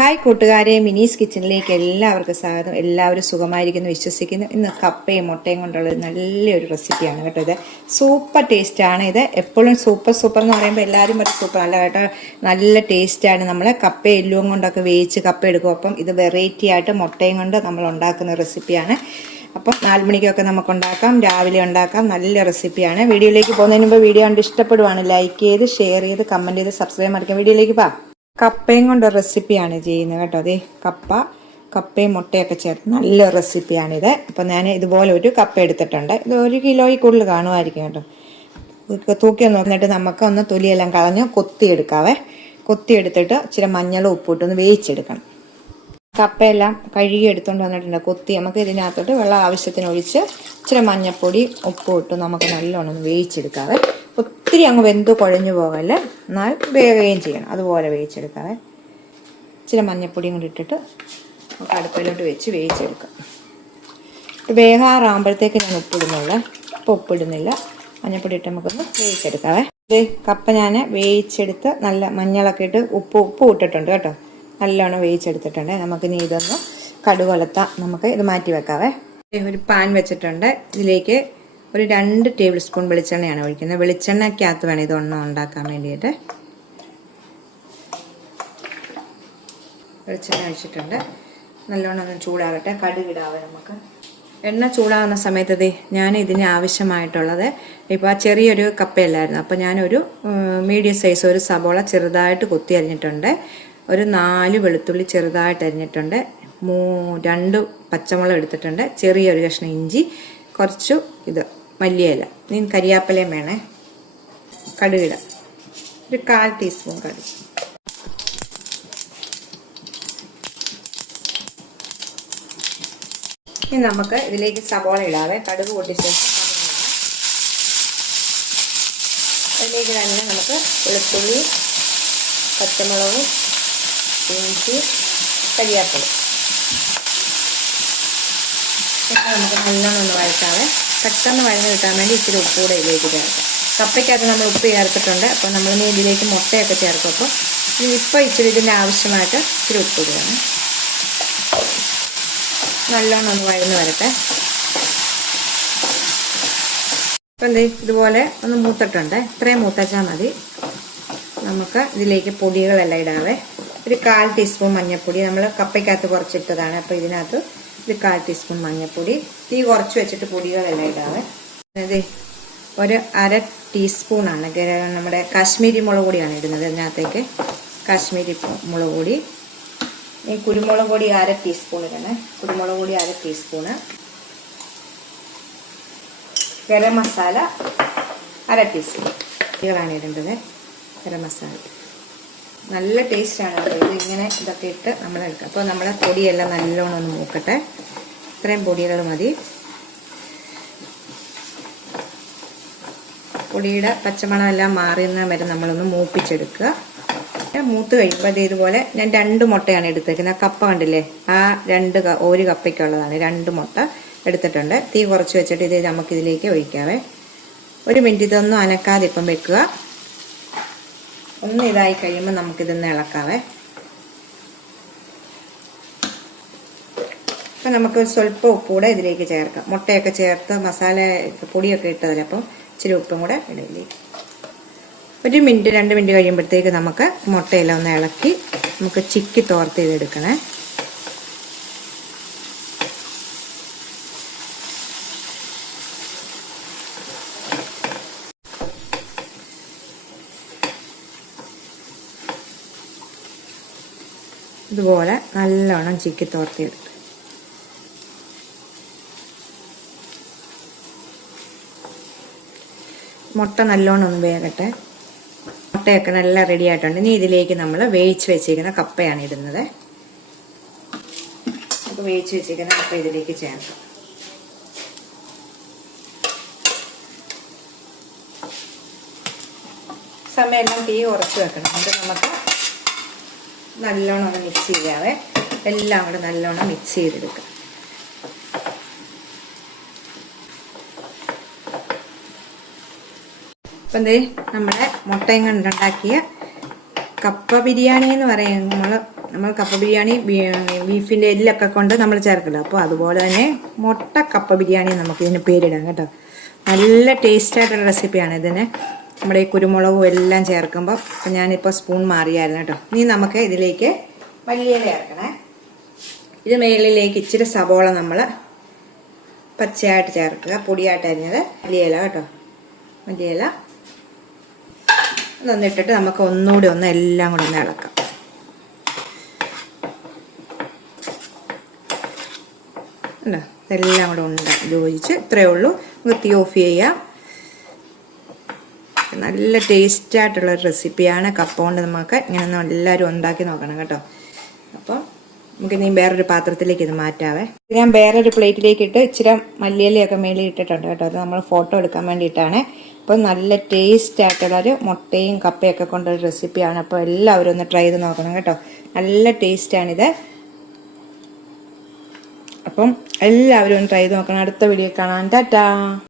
Hi കൂട്ടുകാരെ മിനീസ് കിച്ചണിലേക്ക് എല്ലാവർക്കും സ്വാഗതം. എല്ലാവരും സുഖമായിരിക്കുന്നു വിശ്വസിക്കുന്നു. ഇന്ന് കപ്പയും മുട്ടയും കൊണ്ടുള്ള നല്ലൊരു റെസിപ്പിയാണ് കേട്ടോ ഇത്. സൂപ്പർ ടേസ്റ്റാണ് ഇത്. എപ്പോഴും സൂപ്പർ സൂപ്പർ എന്ന് പറയുമ്പോൾ എല്ലാവരും പറയും സൂപ്പർ അല്ല കേട്ടോ നല്ല ടേസ്റ്റാണ് നമ്മൾ കപ്പ എല്ലുവും കൊണ്ടൊക്കെ വേവിച്ച് കപ്പ എടുക്കും. അപ്പം ഇത് വെറൈറ്റി ആയിട്ട് മുട്ടയും കൊണ്ട് നമ്മൾ ഉണ്ടാക്കുന്ന റെസിപ്പിയാണ്. അപ്പം നാല് മണിക്കൊക്കെ നമുക്ക് ഉണ്ടാക്കാം രാവിലെ ഉണ്ടാക്കാം. നല്ല റെസിപ്പിയാണ്. വീഡിയോയിലേക്ക് പോകുന്നതിന് മുമ്പ് വീഡിയോ കണ്ട് ഇഷ്ടപ്പെടുവാണ് ലൈക്ക് ചെയ്ത് ഷെയർ ചെയ്ത് കമന്റ് ചെയ്ത് സബ്സ്ക്രൈബ് മറിക്കാം വീഡിയോയിലേക്ക് പാ കപ്പയും കൊണ്ട് റെസിപ്പിയാണ് ചെയ്യുന്നത് കേട്ടോ. അതെ കപ്പ കപ്പയും മുട്ടയൊക്കെ ചേർത്ത് നല്ല റെസിപ്പിയാണിത്. അപ്പം ഞാൻ ഇതുപോലെ ഒരു കപ്പ എടുത്തിട്ടുണ്ട്. ഇത് ഒരു കിലോയിൽ കൂടുതൽ കാണുമായിരിക്കും കേട്ടോ. തൂക്കി നോക്കിയിട്ട് നമുക്ക് ഒന്ന് തൊലിയെല്ലാം കളഞ്ഞ് കൊത്തിയെടുക്കാവേ. കൊത്തിയെടുത്തിട്ട് ഇച്ചിരി മഞ്ഞളും ഉപ്പിട്ട് ഒന്ന് വേവിച്ചെടുക്കണം. കപ്പയെല്ലാം കഴുകി എടുത്തുകൊണ്ട് വന്നിട്ടുണ്ട്. കൊത്തി നമുക്ക് ഇതിനകത്തോട്ട് വെള്ളം ആവശ്യത്തിന് ഒഴിച്ച് ഇച്ചിരി മഞ്ഞൾപ്പൊടി ഉപ്പും ഇട്ട് നമുക്ക് നല്ലോണം വേവിച്ചെടുക്കാവേ. ഒത്തിരി അങ്ങ് വെന്ത് കുഴഞ്ഞു പോകല്ലേ? എന്നാൽ വേവുകയും ചെയ്യണം. അതുപോലെ വേവിച്ചെടുക്കാവേ. ഇച്ചിരി മഞ്ഞപ്പൊടിയും കൂടി ഇട്ടിട്ട് നമുക്ക് അടുപ്പിലോട്ട് വെച്ച് വേവിച്ചെടുക്കാം. വേകാറാകുമ്പോഴത്തേക്ക് ഞാൻ ഉപ്പിടുന്നുള്ളൂ. ഇപ്പോൾ ഉപ്പിടുന്നില്ല. മഞ്ഞപ്പൊടി ഇട്ട് നമുക്കൊന്ന് വേവിച്ചെടുക്കാവേ. ഇത് കപ്പ ഞാൻ വേവിച്ചെടുത്ത് നല്ല മഞ്ഞളൊക്കെ ഇട്ട് ഉപ്പ് ഉപ്പ് ഇട്ടിട്ടുണ്ട് കേട്ടോ. നല്ലോണം വേവിച്ചെടുത്തിട്ടുണ്ട്. നമുക്കിനി ഇതൊന്ന് കടുകൊലത്താം നമുക്ക് ഇത് മാറ്റി വെക്കാവേ. ഒരു പാൻ വെച്ചിട്ടുണ്ട്. ഇതിലേക്ക് ഒരു രണ്ട് ടേബിൾ സ്പൂൺ വെളിച്ചെണ്ണയാണ് ഒഴിക്കുന്നത്. വെളിച്ചെണ്ണയ്ക്കകത്ത് വേണം ഇത് ഒന്നും ഉണ്ടാക്കാൻ വേണ്ടിയിട്ട്. വെളിച്ചെണ്ണ ഒഴിച്ചിട്ടുണ്ട്. നല്ലോണം ഒന്ന് ചൂടാകട്ടെ കടുകിടാവേ നമുക്ക്? എണ്ണ ചൂടാകുന്ന സമയത്ത് ഇത് ഞാൻ ഇതിന് ആവശ്യമായിട്ടുള്ളത് ഇപ്പോൾ ആ ചെറിയൊരു കപ്പയല്ലായിരുന്നു. അപ്പോൾ ഞാനൊരു മീഡിയം സൈസ് ഒരു സബോള ചെറുതായിട്ട് കൊത്തി അരിഞ്ഞിട്ടുണ്ട്. ഒരു നാല് വെളുത്തുള്ളി ചെറുതായിട്ട് അരിഞ്ഞിട്ടുണ്ട്. മൂ രണ്ട് പച്ചമുളക് എടുത്തിട്ടുണ്ട്. ചെറിയൊരു കഷ്ണം ഇഞ്ചി. കുറച്ചു ഇത്. മല്ലിയില. ഇനി കരിയാപ്പലയും വേണേ. കടുകിട. ഒരു കാൽ ടീസ്പൂൺ കടു ഇനി നമുക്ക് ഇതിലേക്ക് സബോള ഇടാതെ കടുക് പൊട്ടിച്ച് അതിലേക്ക് തന്നെ നമുക്ക് വെളുത്തുള്ളി പച്ചമുളകും ഇഞ്ചി കരിയാപ്പില. നമുക്ക് നല്ലോണം ഒന്ന് വഴറ്റാവേ. പെട്ടെന്ന് വഴന്ന് കിട്ടാൻ വേണ്ടി ഇച്ചിരി ഉപ്പ് കൂടെ ഇതിലേക്ക് ചേർക്കാം. കപ്പയ്ക്കകത്ത് നമ്മൾ ഉപ്പ് ചേർത്തിട്ടുണ്ട്. അപ്പോൾ നമ്മൾ ഇനി ഇതിലേക്ക് മുട്ടയൊക്കെ ചേർക്കും. അപ്പോൾ ഇപ്പോൾ ഇച്ചിരി ഇതിന്റെ ആവശ്യമായിട്ട് ഇച്ചിരി ഉപ്പ് ഇടുകയാണ് നല്ലോണം ഒന്ന് വഴന്ന് വരട്ടെ. അപ്പം എന്ത് ഇതുപോലെ ഒന്ന് മൂത്തിട്ടുണ്ട്. ഇത്രയും മൂത്തച്ചാൽ മതി. നമുക്ക് ഇതിലേക്ക് പൊടികളെല്ലാം ഇടാവേ. ഒരു കാൽ ടീസ്പൂൺ മഞ്ഞൾപ്പൊടി. നമ്മൾ കപ്പയ്ക്കകത്ത് കുറച്ചിട്ടതാണ്. അപ്പോൾ ഇതിനകത്ത് ഒരു കാൽ ടീസ്പൂൺ മഞ്ഞൾപ്പൊടി. തീ കുറച്ച് വെച്ചിട്ട് പൊടികളെല്ലാം ഇടാവേ. അതെ ഒരു അര ടീസ്പൂണാണ്. നമ്മുടെ കാശ്മീരി മുളക് പൊടിയാണ് ഇടുന്നത് അതിനകത്തേക്ക് കാശ്മീരി മുളക് പൊടി. ഈ കുരുമുളക് പൊടി അര ടീസ്പൂൺ ഇടണേ. കുരുമുളക് പൊടി അര ടീസ്പൂണ്. ഗരം മസാല അര ടീസ്പൂൺ. പൊടികളാണ് ഇടേണ്ടത്. ഗരം മസാല. നല്ല ടേസ്റ്റാണ് കേട്ടോ ഇത് ഇങ്ങനെ ഇതൊക്കെ ഇട്ട് നമ്മൾ എടുക്കുക അപ്പോൾ നമ്മുടെ പൊടിയെല്ലാം നല്ലോണം ഒന്ന് നോക്കട്ടെ ഇത്രയും പൊടികൾ മതി. പൊടിയുടെ പച്ചമണം എല്ലാം മാറുന്ന വരെ നമ്മളൊന്ന് മൂപ്പിച്ചെടുക്കുക. മൂത്ത് കഴിയുമ്പോൾ അത് ഇതുപോലെ ഞാൻ രണ്ട് മുട്ടയാണ് എടുത്തേക്കുന്നത്. കപ്പ കണ്ടില്ലേ? ആ രണ്ട് ഒരു കപ്പയ്ക്കുള്ളതാണ്. രണ്ട് മുട്ട എടുത്തിട്ടുണ്ട്. തീ കുറച്ച് വെച്ചിട്ട് ഇത് നമുക്കിതിലേക്ക് ഒഴിക്കാവേ. ഒരു മിനിറ്റ് ഇതൊന്നും അനക്കാതെ ഇപ്പം വെക്കുക. ഒന്ന് ഇതായി കഴിയുമ്പോൾ നമുക്കിതൊന്ന് ഇളക്കാവേ. അപ്പം നമുക്ക് സ്വല്പം ഉപ്പ് കൂടെ ഇതിലേക്ക് ചേർക്കാം. മുട്ടയൊക്കെ ചേർത്ത് മസാല പൊടിയൊക്കെ ഇട്ടതിൽ അപ്പം ഇച്ചിരി ഉപ്പും കൂടെ ഇടയിലേക്ക് ഒരു മിനിറ്റ് രണ്ട് മിനിറ്റ് കഴിയുമ്പോഴത്തേക്ക് നമുക്ക് മുട്ടയെല്ലാം ഒന്ന് ഇളക്കി നമുക്ക് ചിക്കി തോർത്ത് ചെയ്തെടുക്കണേ. ഇതുപോലെ നല്ലോണം ചിക്കി തോർത്തിയെടുക്കും മുട്ട നല്ലോണം ഒന്ന് വേകട്ടെ മുട്ടയൊക്കെ നല്ല റെഡി ആയിട്ടുണ്ട്. ഇനി ഇതിലേക്ക് നമ്മൾ വേവിച്ച് വെച്ചിരിക്കുന്ന കപ്പയാണ് ഇടുന്നത്. അപ്പോൾ വേവിച്ച് വെച്ചിരിക്കുന്ന കപ്പ ഇതിലേക്ക് ചേർക്കാം. സമയമെല്ലാം തീ ഉറച്ച് വെക്കണം. എന്നിട്ട് നമുക്ക് നല്ലോണം ഒന്ന് മിക്സ് ചെയ്യാവേ. എല്ലാം കൂടെ നല്ലോണം മിക്സ് ചെയ്തെടുക്കുക അപ്പം എന്തേ നമ്മുടെ മുട്ടയും കൊണ്ടുണ്ടാക്കിയ കപ്പ ബിരിയാണി എന്ന് പറയുമ്പോൾ നമ്മൾ കപ്പ ബിരിയാണി ബീഫിന്റെ എല്ലൊക്കെ കൊണ്ട് നമ്മൾ ചേർക്കില്ല അപ്പോൾ അതുപോലെ തന്നെ മുട്ട കപ്പ ബിരിയാണി നമുക്ക് ഇതിന് പേരിടാം കേട്ടോ. നല്ല ടേസ്റ്റായിട്ടുള്ള റെസിപ്പിയാണ് ഇതിന്. നമ്മുടെ ഈ കുരുമുളകും എല്ലാം ചേർക്കുമ്പോൾ അപ്പം ഞാനിപ്പോൾ സ്പൂൺ മാറിയായിരുന്നു കേട്ടോ. ഇനി നമുക്ക് ഇതിലേക്ക് മല്ലിയില ചേർക്കണേ. ഇത് മേളിലേക്ക് ഇച്ചിരി സവോള നമ്മൾ പച്ചയായിട്ട് ചേർക്കുക. പൊടിയായിട്ട് അരിഞ്ഞത് മല്ലിയില കേട്ടോ. മല്ലിയില ഇതൊന്നിട്ടിട്ട് നമുക്ക് ഒന്നുകൂടി ഒന്ന് എല്ലാം കൂടി ഒന്ന് ഇളക്കാം. ഇതെല്ലാം കൂടെ ഉണ്ട് യോജിച്ച് ഇത്രയേ ഉള്ളൂ. നമുക്ക് തീ ഓഫ് ചെയ്യാം. നല്ല ടേസ്റ്റ് ആയിട്ടുള്ള റെസിപ്പിയാണ് കപ്പ കൊണ്ട് നമുക്ക് ഇങ്ങനെ ഒന്ന് എല്ലാവരും ഉണ്ടാക്കി നോക്കണം കേട്ടോ. അപ്പോൾ നമുക്ക് നീ വേറൊരു പാത്രത്തിലേക്ക് ഇത് മാറ്റാവേ. ഞാൻ വേറൊരു പ്ലേറ്റിലേക്ക് ഇട്ട് ഇച്ചിരി മല്ലിയിലയൊക്കെ മേളിൽ ഇട്ടിട്ടുണ്ട് കേട്ടോ. അത് നമ്മൾ ഫോട്ടോ എടുക്കാൻ വേണ്ടിയിട്ടാണ്. അപ്പോൾ നല്ല ടേസ്റ്റ് ആയിട്ടുള്ളൊരു മുട്ടയും കപ്പയൊക്കെ കൊണ്ടൊരു റെസിപ്പിയാണ് അപ്പോൾ എല്ലാവരും ഒന്ന് ട്രൈ ചെയ്ത് നോക്കണം കേട്ടോ. നല്ല ടേസ്റ്റാണിത് അപ്പം എല്ലാവരും ഒന്ന് ട്രൈ ചെയ്ത് നോക്കണം. അടുത്ത വീഡിയോ കാണാൻ ടാറ്റാ!